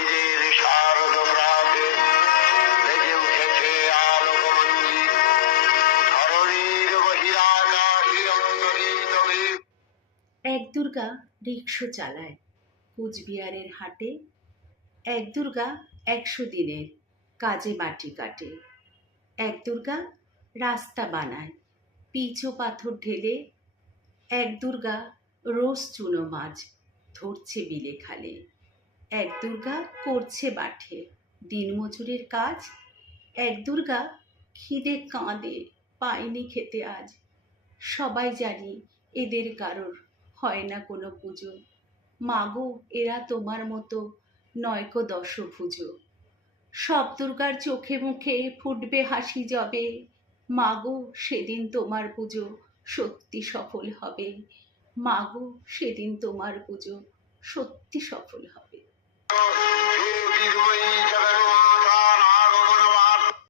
শীতের শারদ প্রাতে বেজে উঠেছে আলোকমঞ্জিত ধরণীর বহিরাকাশে অন্যদিত। এক দুর্গা রিক্সা চালায় কুচবিহারের হাটে, এক দুর্গা 100 দিনের কাজে মাটি কাটে, এক দুর্গা রাস্তা বানায় পিচ ও পাথর ঢেলে, এক দুর্গা রোজ চুনো মাছ ধরছে বিলে খালে, এক দুর্গা করছে মাঠে দিনমজুরের কাজ, এক দুর্গা খিদে কাঁদে পায়নি খেতে আজ। সবাই জানি এদের কারোর হয় না কোনো পুজো, মাগো এরা তোমার মতো নয়কো দশভুজো। সব দুর্গার চোখে মুখে ফুটবে হাসি যবে, মাগো সেদিন তোমার পুজো সত্যি সফল হবে, মাগো সেদিন তোমার পুজো সত্যি সফল হবে।